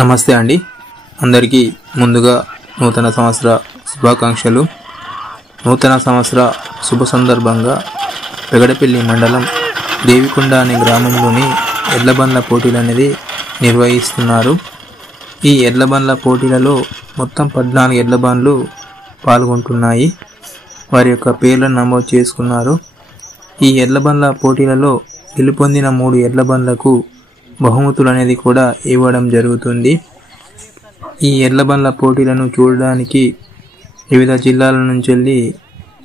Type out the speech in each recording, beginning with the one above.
నమస్తే అండి అందరికీ ముందుగా నూతన సంవత్సర శుభాకాంక్షలు। నూతన సంవత్సర శుభ సందర్భంగా పెగడపల్లి మండలం దేవికొండ అనే గ్రామంలోని ఎడ్లబండ్ల పోటీలు అనేది నిర్వహిస్తున్నారు। ఈ ఎడ్లబండ్ల పోటీలలో మొత్తం 14 ఎడ్లబండ్లు పాల్గొంటున్నాయి। వారి యొక్క పేర్లను నమోదు చేసుకున్నారు। ఈ ఎడ్లబండ్ల పోటీలలో గెలుపొందిన 3 ఎడ్లబండ్లకు బహుమతులు అనేది కూడా ఇవ్వడం జరుగుతుంది। ఈ ఎడ్లబండ్ల పోటీలను చూడడానికి వివిధ జిల్లాల నుంచి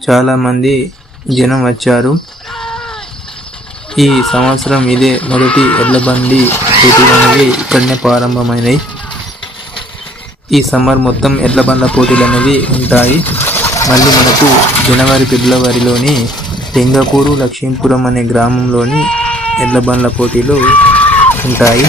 చాలా మంది జనం వచ్చారు। ఈ సంవత్సరం ఇదే మొదటి ఎడ్లబండి పోటీలు అనేవి ఇక్కడనే ప్రారంభమైనాయి। ఈ సమ్మర్ మొత్తం ఎడ్లబండ్ల పోటీలు అనేవి ఉంటాయి। మళ్ళీ మనకు జనవరి ఫిబ్రవరిలోని లింగపూరు లక్ష్మీపురం అనే గ్రామంలోని ఎడ్లబండ్ల పోటీలు ఉంటాయి।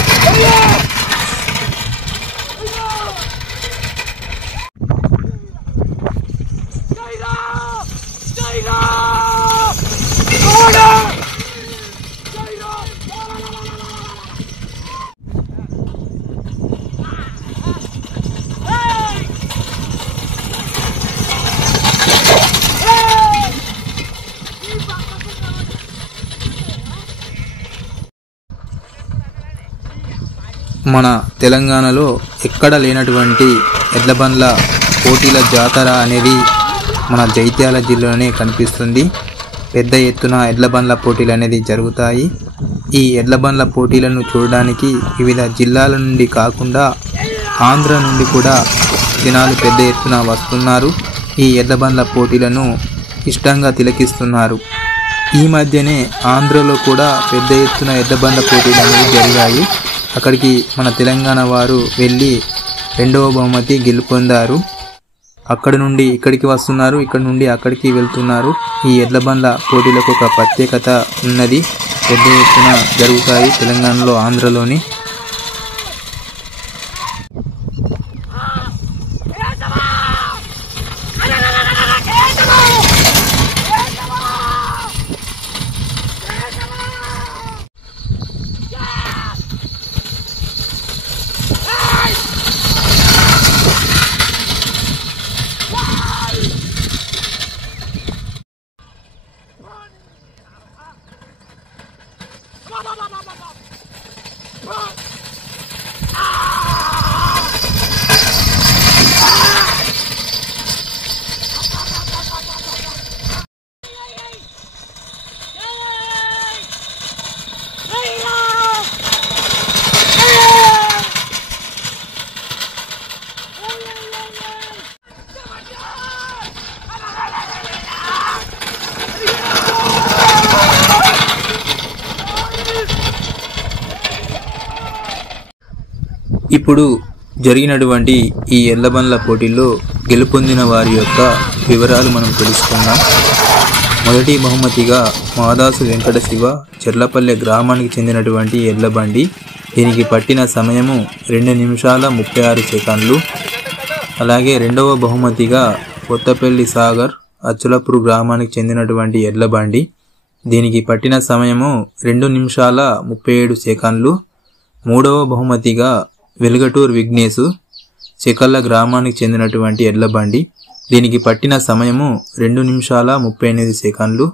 మన తెలంగాణలో ఎక్కడ లేనటువంటి ఎడ్లబండ్ల పోటీల జాతర అనేది మన జైత్యాల జిల్లాలోనే కనిపిస్తుంది। పెద్ద ఎత్తున ఎడ్లబండ్ల పోటీలు అనేది జరుగుతాయి। ఈ ఎడ్లబండ్ల పోటీలను చూడడానికి వివిధ జిల్లాల నుండి కాకుండా ఆంధ్ర నుండి కూడా జనాలు పెద్ద ఎత్తున వస్తున్నారు। ఈ ఎడ్లబండ్ల పోటీలను ఇష్టంగా తిలకిస్తున్నారు। ఈ మధ్యనే ఆంధ్రలో కూడా పెద్ద ఎత్తున ఎడ్లబండ్ల పోటీలు అనేవి జరిగాయి। అక్కడికి మన తెలంగాణ వారు వెళ్ళి 2వ బహుమతి గెలుపొందారు। అక్కడ నుండి ఇక్కడికి వస్తున్నారు, ఇక్కడ నుండి అక్కడికి వెళ్తున్నారు। ఈ ఎడ్లబండ్ల పోటీలకు ఒక ప్రత్యేకత ఉన్నది, పెద్ద ఎత్తున జరుగుతాయి తెలంగాణలో, ఆంధ్రలోని। ఇప్పుడు జరిగినటువంటి ఈ ఎడ్లబండ్ల పోటీల్లో గెలుపొందిన వారి యొక్క వివరాలు మనం తెలుసుకుందాం। మొదటి బహుమతిగా మాదాసు వెంకట శివ చెర్లపల్లె గ్రామానికి చెందినటువంటి ఎడ్లబండి, దీనికి పట్టిన సమయము 2 నిమిషాల 36 సెకండ్లు। అలాగే రెండవ బహుమతిగా కొత్తపల్లి సాగర్ అచ్చులపూర్ గ్రామానికి చెందినటువంటి ఎడ్లబండి, దీనికి పట్టిన సమయము 2 నిమిషాల 37 సెకండ్లు। మూడవ బహుమతిగా వెలుగటూరు విఘ్నేశు చెకల్ల గ్రామానికి చెందినటువంటి ఎడ్లబండి, దీనికి పట్టిన సమయము 2 నిమిషాల 38 సెకండ్లు।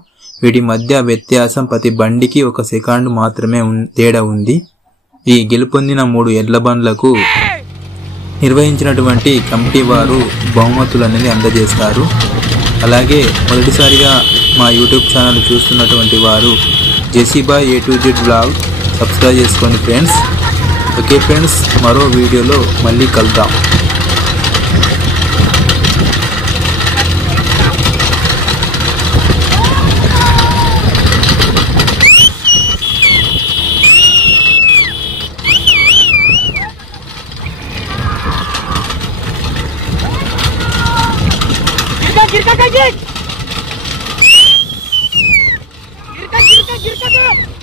వీటి మధ్య వ్యత్యాసం ప్రతి బండికి 1 సెకండ్ మాత్రమే తేడా ఉంది। ఈ గెలుపొందిన 3 ఎడ్లబండ్లకు నిర్వహించినటువంటి కమిటీ వారు బహుమతులు అనేది అందజేస్తారు। అలాగే మొదటిసారిగా మా యూట్యూబ్ ఛానల్ చూస్తున్నటువంటి వారు జెసిబాయ్ A to Z blog subscribe చేసుకోండి ఫ్రెండ్స్। ఓకే ఫ్రెండ్స్, మరో వీడియోలో మళ్ళీ కలుద్దాం। गिरका